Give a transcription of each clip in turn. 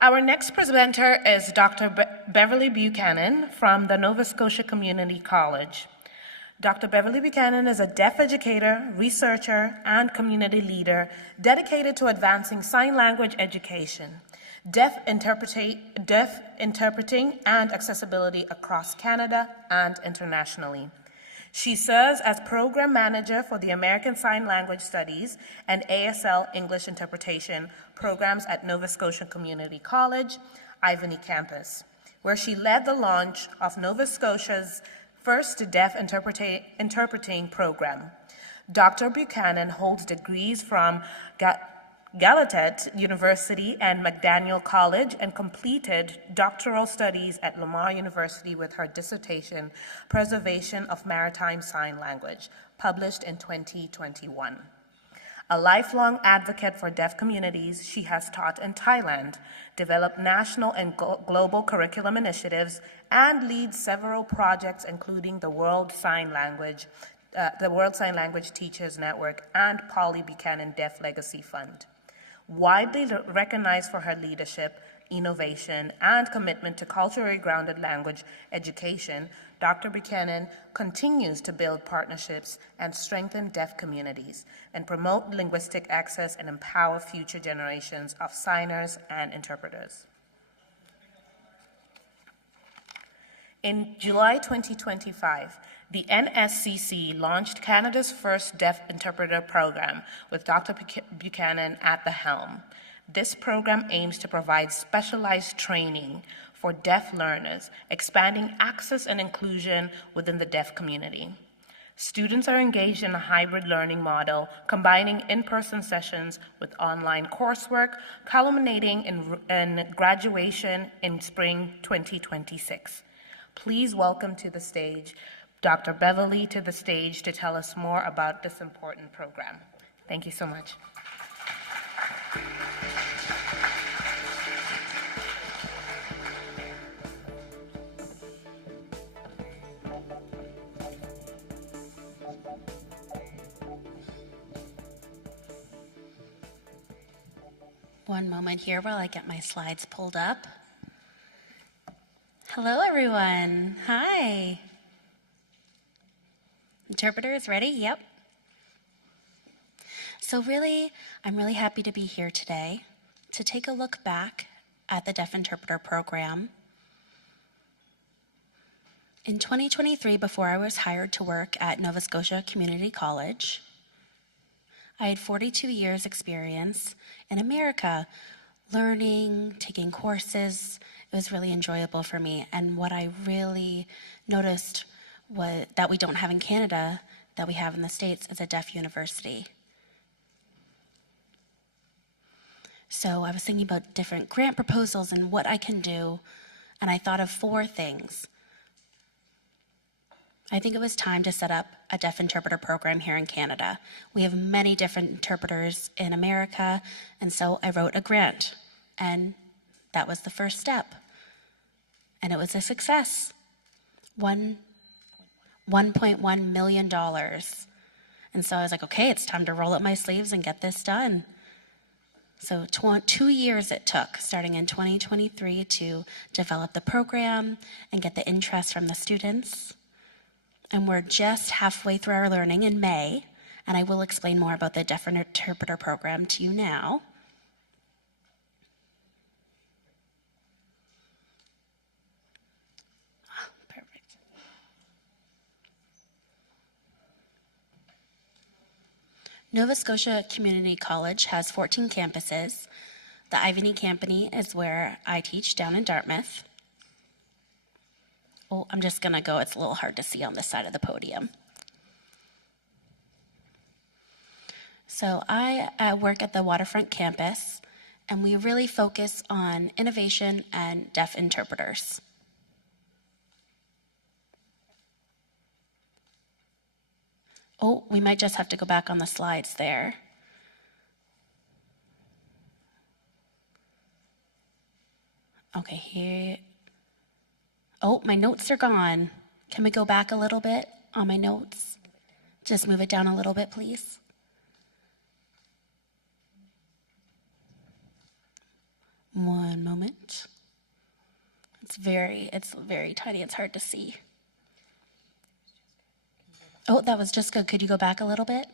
Our next presenter is Dr. Beverly Buchanan from the Nova Scotia Community College. Dr. Beverly Buchanan is a deaf educator, researcher, and community leader dedicated to advancing sign language education, deaf interpreting, and accessibility across Canada and internationally. She serves as program manager for the American Sign Language Studies and ASL English Interpretation programs at Nova Scotia Community College, Ivany campus, where she led the launch of Nova Scotia's first deaf interpreting program. Dr. Buchanan holds degrees from Gallaudet University and McDaniel College and completed doctoral studies at Lamar University with her dissertation, Preservation of Maritime Sign Language, published in 2021. A lifelong advocate for deaf communities, she has taught in Thailand, developed national and global curriculum initiatives, and leads several projects including the World Sign Language Teachers Network and Polly Buchanan Deaf Legacy Fund. Widely recognized for her leadership, innovation, and commitment to culturally grounded language education, Dr. Buchanan continues to build partnerships and strengthen deaf communities and promote linguistic access and empower future generations of signers and interpreters. In July 2025, the NSCC launched Canada's first deaf interpreter program with Dr. Buchanan at the helm. This program aims to provide specialized training for deaf learners, expanding access and inclusion within the deaf community. Students are engaged in a hybrid learning model, combining in-person sessions with online coursework, culminating in graduation in spring 2026. Please welcome to the stage Dr. Beverly to the stage to tell us more about this important program. Thank you so much. One moment here while I get my slides pulled up. Hello, everyone. Hi. Interpreters ready? Yep. So I'm really happy to be here today to take a look back at the Deaf Interpreter Program. In 2023, before I was hired to work at Nova Scotia Community College, I had 42 years experience in America, learning, taking courses. It was really enjoyable for me. And what I really noticed that we don't have in Canada, that we have in the States, is a deaf university. So I was thinking about different grant proposals and what I can do, and I thought of 4 things. I think it was time to set up a deaf interpreter program here in Canada. We have many different interpreters in America, and so I wrote a grant, and that was the first step. And it was a success. $1.1 million. And so I was like, okay, it's time to roll up my sleeves and get this done. So 2 years it took, starting in 2023, to develop the program and get the interest from the students. And we're just halfway through our learning in May, and I will explain more about the Deaf Interpreter Program to you now. Perfect. Nova Scotia Community College has 14 campuses. The Ivany campus is where I teach, down in Dartmouth. Oh, I'm just gonna go, it's a little hard to see on this side of the podium. So I work at the Waterfront campus, and we really focus on innovation and deaf interpreters. Oh, we might just have to go back on the slides there. Okay, here. Oh, my notes are gone. Can we go back a little bit on my notes? Just move it down a little bit, please. One moment. it's very tiny. It's hard to see. Oh, that was just good. Could you go back a little bit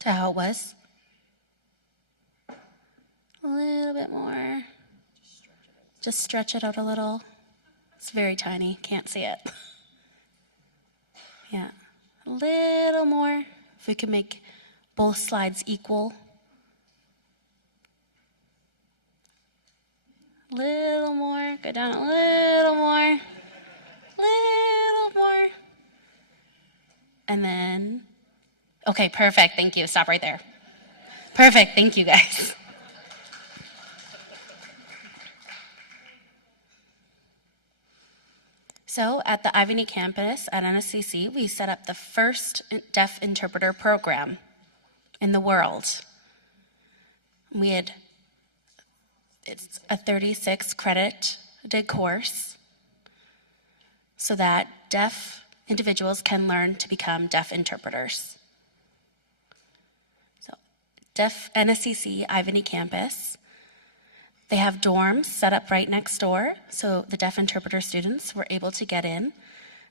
to how it was? A little bit more. Just stretch it out a little. It's very tiny. Can't see it. Yeah. A little more. If we can make both slides equal. Little more. Go down a little more. Little more. And then, okay, perfect. Thank you. Stop right there. Perfect. Thank you, guys. So at the Ivany campus at NSCC, we set up the first deaf interpreter program in the world. It's a 36 credited course so that deaf individuals can learn to become deaf interpreters. So deaf NSCC Ivany campus, they have dorms set up right next door, so the deaf interpreter students were able to get in,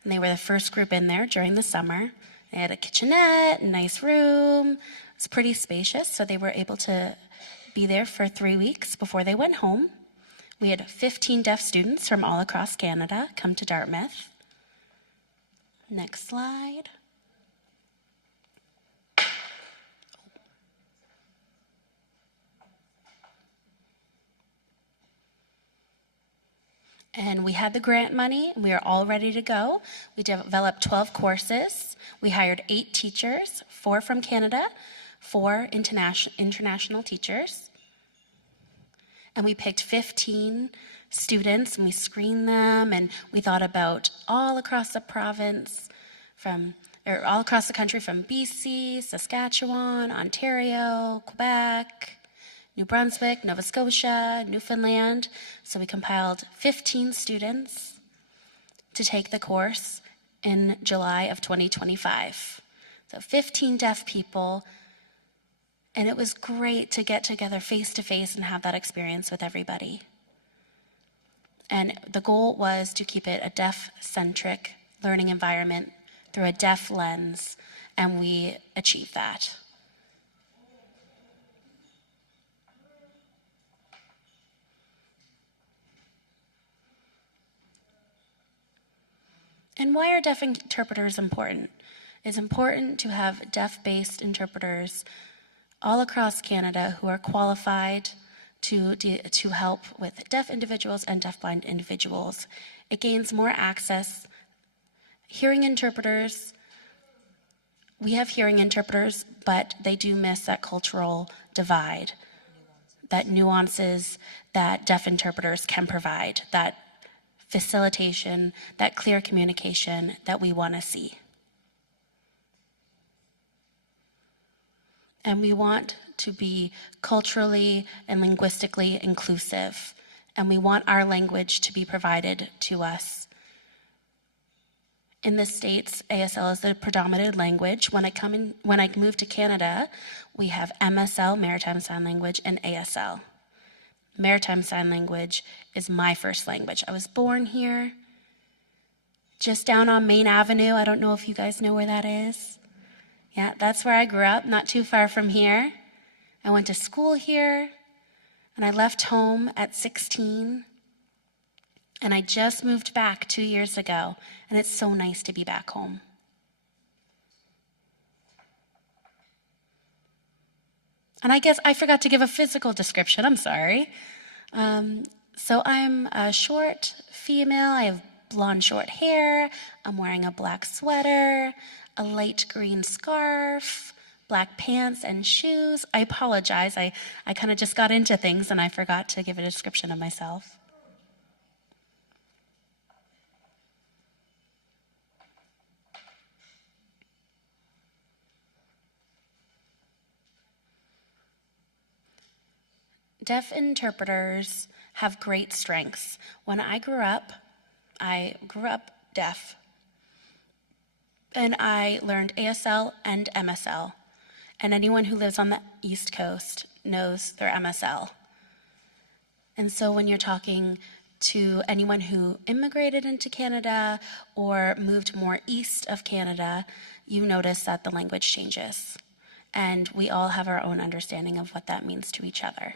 and they were the first group in there during the summer. They had a kitchenette, a nice room. It's pretty spacious, so they were able to be there for 3 weeks before they went home. We had 15 deaf students from all across Canada come to Dartmouth. Next slide. And we had the grant money, and we are all ready to go. We developed 12 courses. We hired 8 teachers, 4 from Canada, 4 international teachers. And we picked 15 students, and we screened them, and we thought about all across the province, all across the country, from BC, Saskatchewan, Ontario, Quebec, New Brunswick, Nova Scotia, Newfoundland. So we compiled 15 students to take the course in July of 2025. So 15 deaf people, and it was great to get together face to face and have that experience with everybody. And the goal was to keep it a deaf-centric learning environment through a deaf lens, and we achieved that. And why are deaf interpreters important? It's important to have deaf-based interpreters all across Canada who are qualified to help with deaf individuals and deafblind individuals. It gains more access. Hearing interpreters, we have hearing interpreters, but they do miss that cultural divide, that nuances that deaf interpreters can provide, that facilitation, that clear communication that we want to see. And we want to be culturally and linguistically inclusive, and we want our language to be provided to us. In the States, ASL is the predominant language. When I moved to Canada, we have MSL, Maritime Sign Language, and ASL. Maritime Sign Language is my first language. I was born here, just down on Main Avenue. I don't know if you guys know where that is. Yeah, that's where I grew up, not too far from here. I went to school here, and I left home at 16. And I just moved back 2 years ago, and it's so nice to be back home. And I guess I forgot to give a physical description, I'm sorry. So I'm a short female, I have blonde short hair, I'm wearing a black sweater, a light green scarf, black pants and shoes. I apologize, I kind of just got into things and I forgot to give a description of myself. Deaf interpreters have great strengths. When I grew up deaf, and I learned ASL and MSL. And anyone who lives on the East Coast knows their MSL. And so when you're talking to anyone who immigrated into Canada or moved more east of Canada, you notice that the language changes. And we all have our own understanding of what that means to each other.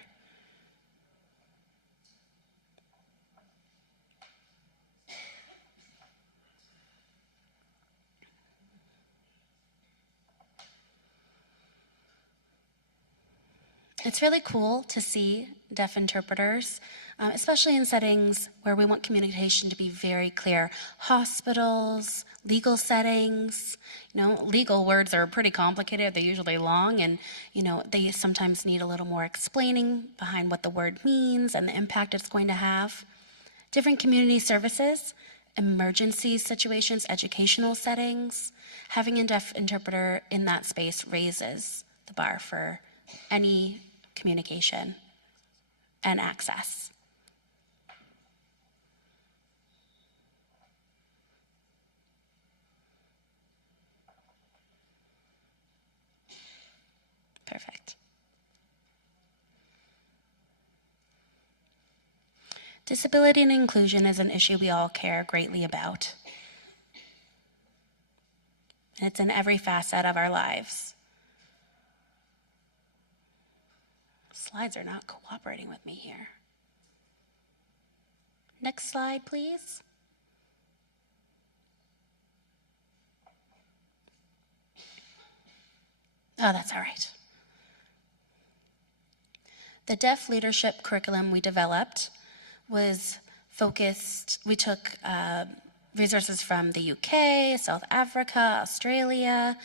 It's really cool to see deaf interpreters, especially in settings where we want communication to be very clear. Hospitals, legal settings, legal words are pretty complicated. They're usually long, and, they sometimes need a little more explaining behind what the word means and the impact it's going to have. Different community services, emergency situations, educational settings, having a deaf interpreter in that space raises the bar for any communication and access. Perfect. Disability and inclusion is an issue we all care greatly about. And it's in every facet of our lives. Slides are not cooperating with me here. Next slide, please. Oh, that's all right. The deaf leadership curriculum we developed was focused, we took resources from the UK, South Africa, Australia,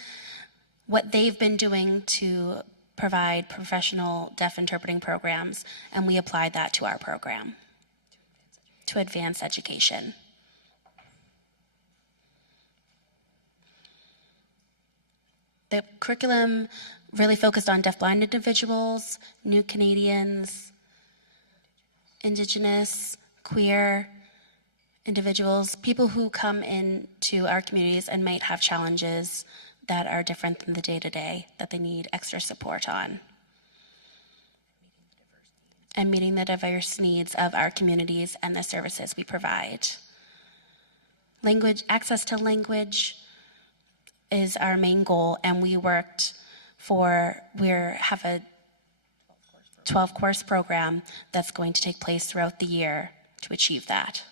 what they've been doing to provide professional deaf interpreting programs, and we applied that to our program, to advance education. The curriculum really focused on deafblind individuals, new Canadians, Indigenous, queer individuals, people who come into our communities and might have challenges that are different than the day-to-day that they need extra support on. And meeting the diverse needs of our communities and the services we provide. Access to language is our main goal, and we have a 12-course program that's going to take place throughout the year to achieve that.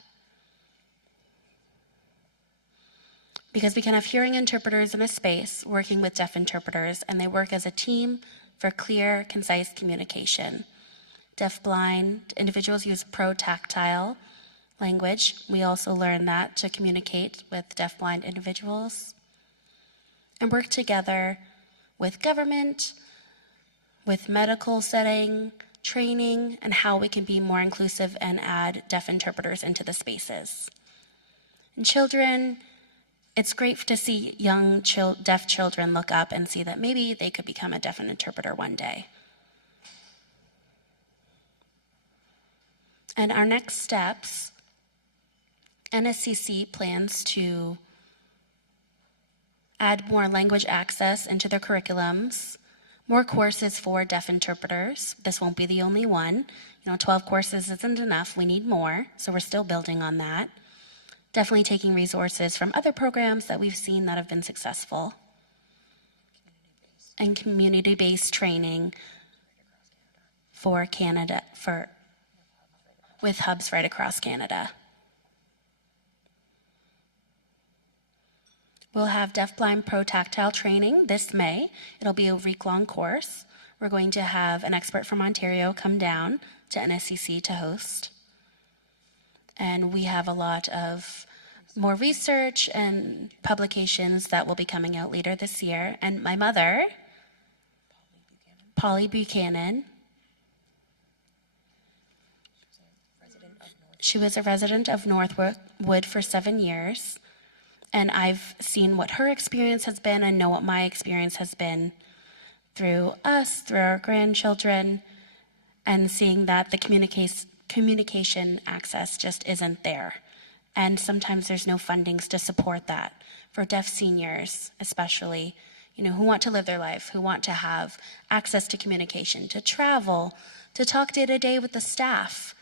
Because we can have hearing interpreters in a space working with deaf interpreters, and they work as a team for clear, concise communication. Deaf-blind individuals use pro-tactile language. We also learn that to communicate with deaf-blind individuals. And work together with government, with medical setting, training, and how we can be more inclusive and add deaf interpreters into the spaces. And children, it's great to see young deaf children look up and see that maybe they could become a deaf interpreter one day. And our next steps, NSCC plans to add more language access into their curriculums, more courses for deaf interpreters. This won't be the only one. 12 courses isn't enough. We need more, so we're still building on that. Definitely taking resources from other programs that we've seen that have been successful. And community-based training for Canada, with hubs right across Canada. We'll have deaf-blind pro-tactile training this May. It'll be a week-long course. We're going to have an expert from Ontario come down to NSCC to host. And we have a lot of more research and publications that will be coming out later this year. And my mother, Beverly Buchanan, she was a resident of Northwood for 7 years. And I've seen what her experience has been and know what my experience has been through us, through our grandchildren, and seeing that the communication access just isn't there. And sometimes there's no fundings to support that for deaf seniors, especially, who want to live their life, who want to have access to communication, to travel, to talk day to day with the staff.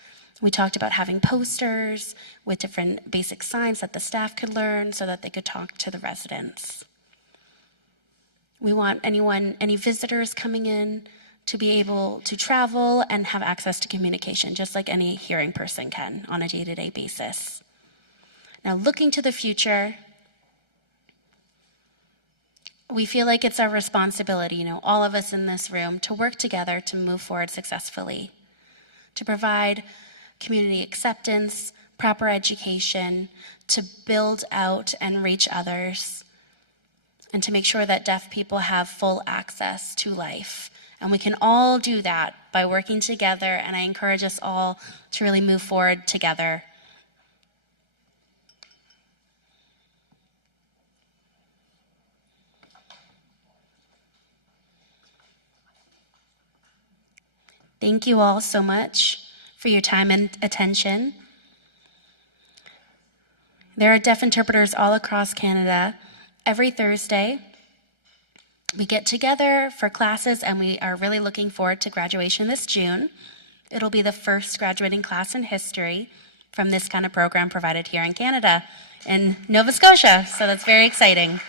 We talked about having posters with different basic signs that the staff could learn so that they could talk to the residents. We want any visitors coming in to be able to travel and have access to communication, just like any hearing person can on a day-to-day basis. Now, looking to the future, we feel like it's our responsibility, all of us in this room, to work together to move forward successfully, to provide community acceptance, proper education, to build out and reach others, and to make sure that deaf people have full access to life. And we can all do that by working together, and I encourage us all to really move forward together. Thank you all so much for your time and attention. There are deaf interpreters all across Canada. Every Thursday, we get together for classes, and we are really looking forward to graduation this June. It'll be the first graduating class in history from this kind of program provided here in Canada, in Nova Scotia, so that's very exciting.